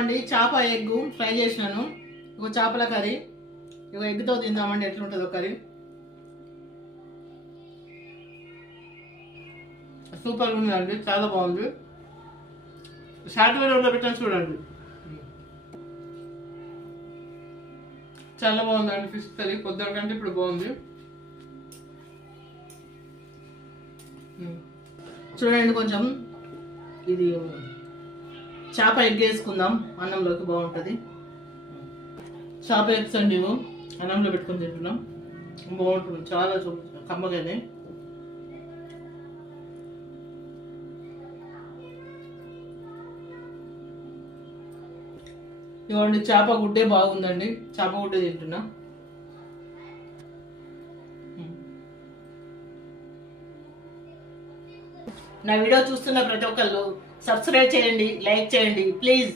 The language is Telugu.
చేప ఎగ్ ఫ్రై చేసినాను. ఇగో చేపల కర్రీ, ఇగో ఎగ్తో తిందామండి ఎట్లుంటుందో కర్రీ. సూపర్ ఉందండి, చాలా బాగుంది. షార్ట్ వీడియోలో పెట్టాను చూడండి. చాలా బాగుందండి ఫిష్ కర్రీ, పొద్దున కంటే ఇప్పుడు బాగుంది. చూడండి, కొంచెం ఇది చేప ఎగ్ వేసుకుందాం, అన్నంలోకి బాగుంటుంది. చేప ఎగ్స్ అండి ఇవో అన్నంలో పెట్టుకొని తింటున్నాం, బాగుంటుంది, చాలా కమ్మగానే. ఇవ్వండి చేప గుడ్డే బాగుందండి, చేప గుడ్డే తింటున్నా. నా వీడియో చూస్తున్న ప్రతి ఒక్కళ్ళు సబ్స్క్రైబ్ చేయండి, లైక్ చేయండి ప్లీజ్.